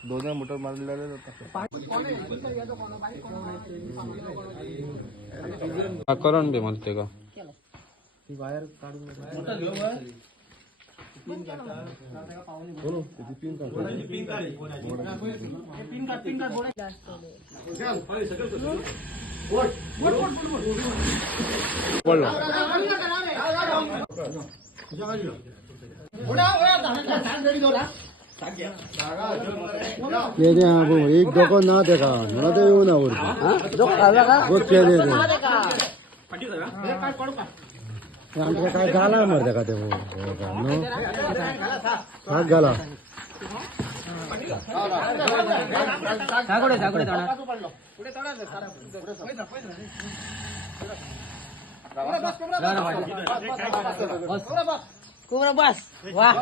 दोन मोटर मारलेले करण बी म्हणते का वायर काढून एक डोकं ना ते का मला तर येऊन आवडतो आमच्या काय गाला मारते का ते हात गाला बस वा